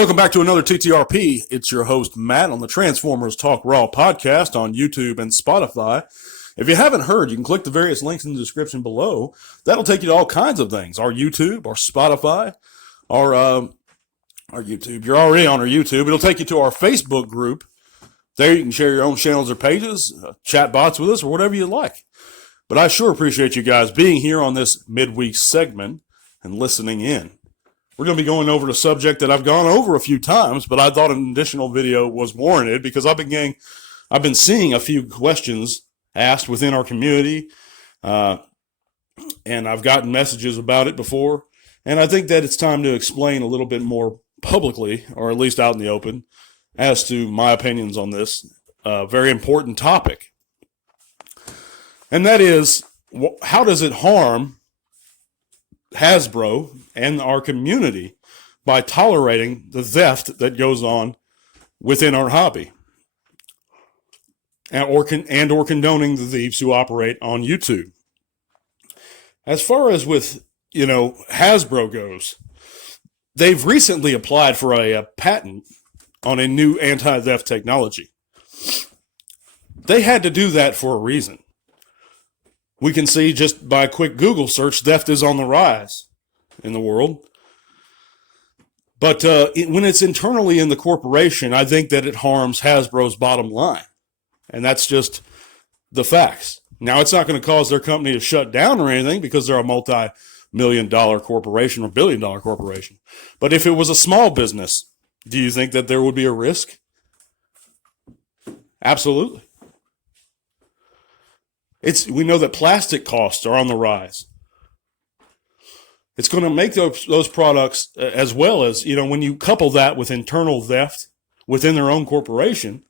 welcome back to another TTRP. It's your host, Matt, on the Transformers Talk Raw podcast on YouTube and Spotify. If you haven't heard, you can click the various links in the description below. That'll take you to all kinds of things. Our YouTube, our Spotify, our YouTube. You're already on our YouTube. It'll take you to our Facebook group. There you can share your own channels or pages, chat bots with us, or whatever you like. But I sure appreciate you guys being here on this midweek segment and listening in. We're going to be going over the subject that I've gone over a few times, but I thought an additional video was warranted because I've been seeing a few questions asked within our community, and I've gotten messages about it before, and I think that it's time to explain a little bit more publicly, or at least out in the open, as to my opinions on this very important topic. And that is, how does it harm Hasbro and our community by tolerating the theft that goes on within our hobby, or condoning the thieves who operate on YouTube? As far as with Hasbro goes, they've recently applied for a patent on a new anti-theft technology. They had to do that for a reason. We can see just by a quick Google search, theft is on the rise in the world. But when it's internally in the corporation, I think that it harms Hasbro's bottom line. And that's just the facts. Now, it's not going to cause their company to shut down or anything because they're a multi-million-dollar corporation or billion-dollar corporation. But if it was a small business, do you think that there would be a risk? Absolutely. We know that plastic costs are on the rise. It's going to make those products, as well as, when you couple that with internal theft within their own corporation,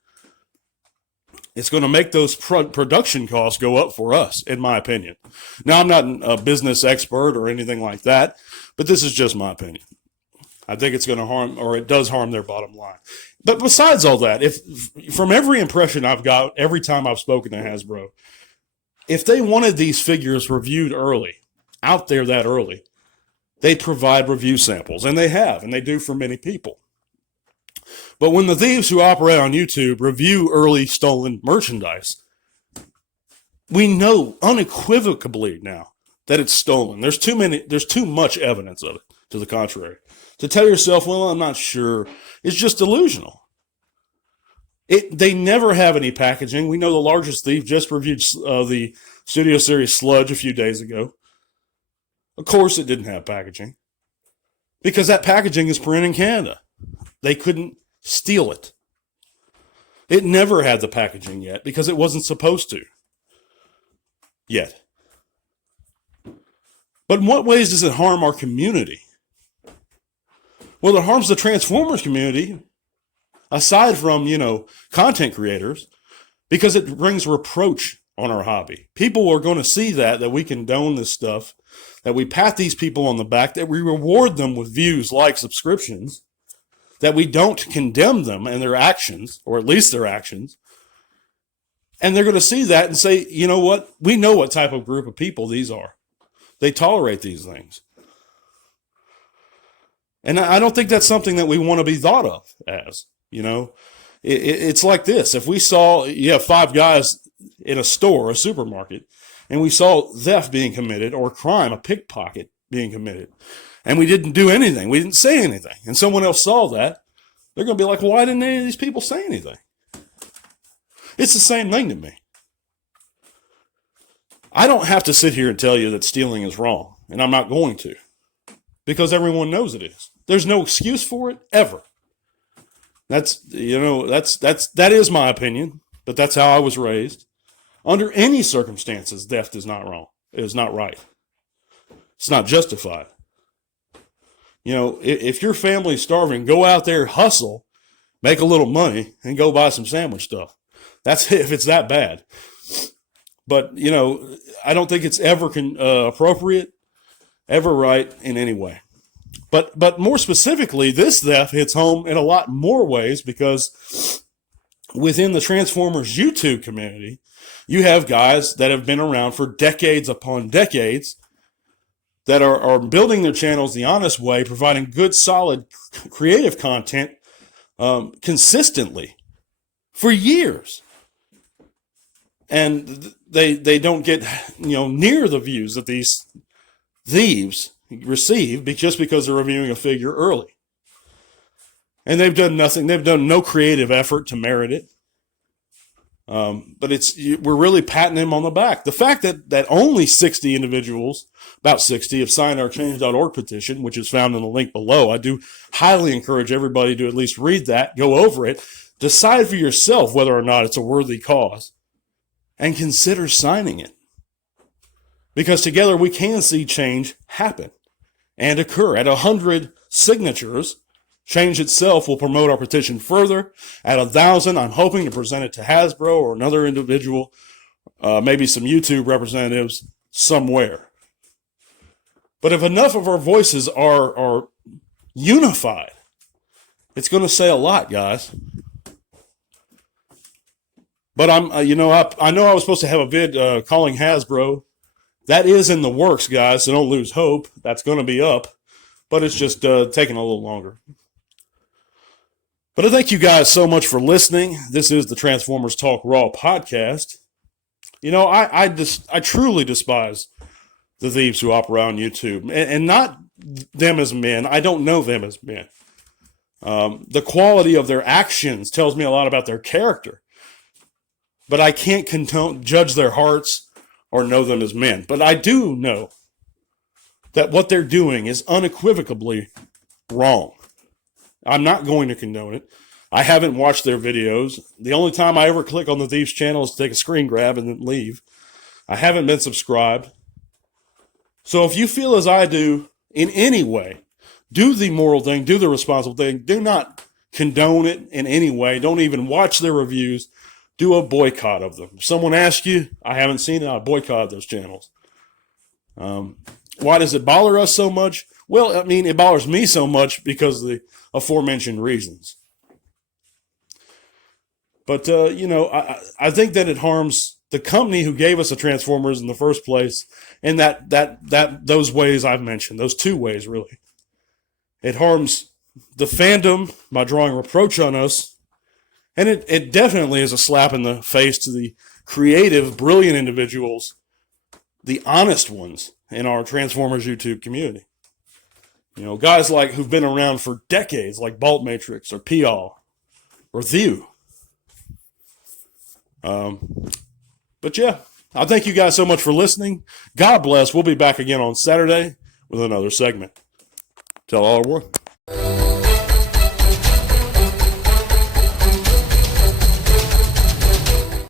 it's going to make those production costs go up for us, in my opinion. Now, I'm not a business expert or anything like that, but this is just my opinion. I think it's going to harm, or it does harm, their bottom line. But besides all that, from every impression I've got every time I've spoken to Hasbro, if they wanted these figures reviewed early, out there that early, they'd provide review samples, and they have, and they do for many people. But when the thieves who operate on YouTube review early stolen merchandise, we know unequivocally now that it's stolen. There's too much evidence of it to the contrary. To tell yourself, well, I'm not sure, it's just delusional. They never have any packaging. We know the largest thief just reviewed the Studio Series Sludge a few days ago. Of course it didn't have packaging, because that packaging is printed in Canada. They couldn't steal it. It never had the packaging yet because it wasn't supposed to yet. But in what ways does it harm our community? Well, it harms the Transformers community, aside from, content creators, because it brings reproach on our hobby. People are going to see that we condone this stuff, that we pat these people on the back, that we reward them with views, likes, subscriptions, that we don't condemn them and their actions, or at least their actions. And they're going to see that and say, you know what? We know what type of group of people these are. They tolerate these things. And I don't think that's something that we want to be thought of as, It's like this. If we saw, you have 5 guys in a store, a supermarket, and we saw theft being committed or crime, a pickpocket being committed, and we didn't do anything, we didn't say anything, and someone else saw that, they're going to be like, why didn't any of these people say anything? It's the same thing to me. I don't have to sit here and tell you that stealing is wrong, and I'm not going to, because everyone knows it is. There's no excuse for it, ever. That is my opinion, but that's how I was raised. Under any circumstances, theft is not wrong. It is not right. It's not justified. If your family's starving, go out there, hustle, make a little money, and go buy some sandwich stuff. That's if it's that bad. But, I don't think it's ever appropriate, ever right in any way. But more specifically, this theft hits home in a lot more ways because within the Transformers YouTube community, you have guys that have been around for decades upon decades that are building their channels the honest way, providing good, solid, creative content consistently for years. And they don't get near the views that these thieves receive just because they're reviewing a figure early. And they've done nothing. They've done no creative effort to merit it. But we're really patting him on the back. The fact that only 60 individuals, about 60, have signed our change.org petition, which is found in the link below. I do highly encourage everybody to at least read that, go over it, decide for yourself whether or not it's a worthy cause, and consider signing it. Because together we can see change happen and occur. At 100 signatures, change itself will promote our petition further. At 1,000, I'm hoping to present it to Hasbro or another individual, maybe some YouTube representatives somewhere. But if enough of our voices are unified, it's going to say a lot, guys. But I know I was supposed to have a vid calling Hasbro. That is in the works, guys, so don't lose hope. That's going to be up, but it's just taking a little longer. But I thank you guys so much for listening. This is the Transformers Talk Raw podcast. I truly despise the thieves who operate on YouTube, and not them as men. I don't know them as men. The quality of their actions tells me a lot about their character, but I can't judge their hearts or know them as men. But I do know that what they're doing is unequivocally wrong. I'm not going to condone it. I haven't watched their videos. The only time I ever click on the Thieves channel is to take a screen grab and then leave. I haven't been subscribed. So if you feel as I do in any way, do the moral thing, do the responsible thing. Do not condone it in any way. Don't even watch their reviews. Do a boycott of them. If someone asks you, I haven't seen it, I boycott those channels. Why does it bother us so much? Well, I mean, it bothers me so much because of the aforementioned reasons. But, I think that it harms the company who gave us the Transformers in the first place, and those ways I've mentioned, those two ways, really. It harms the fandom by drawing reproach on us, and it definitely is a slap in the face to the creative, brilliant individuals, the honest ones in our Transformers YouTube community. Guys who've been around for decades, like Bolt Matrix or Pial or Thew. But yeah, I thank you guys so much for listening. God bless. We'll be back again on Saturday with another segment. Tell all our work.